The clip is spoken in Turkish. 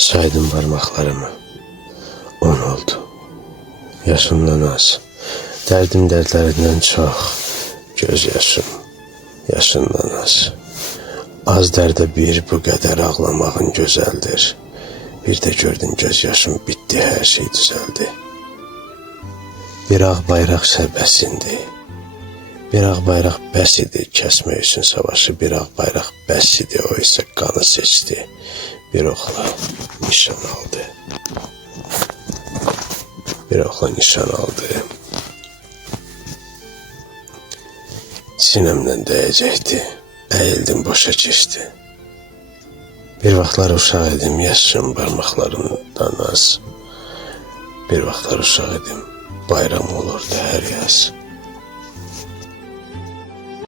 Saydım parmaklarımı. 10 oldu. Yaşımdan az. Derdim dertlerinden çok. Gözyaşım yaşından az. Az derde bir bu kadar ağlamağın güzeldir. Bir de gördün gözyaşım bitti, her şey düzeldi. Bir ağ bayraq sərbəsindi. Bir ağ bayraq bəs idi kəsmək üçün savaşı. Bir ağ bayraq bəs idi, o isə qanı seçdi. Bir oxla nişan aldı. Bir oxla nişan aldı. Sinəmdən dəyəcəkdi. Əyildim, boşa keçdi. Bir vaxtlar uşaq idim, yaşım barmaqlarımdan az. Bir vaxtlar uşaq idim, bayram olurdu hər yaz.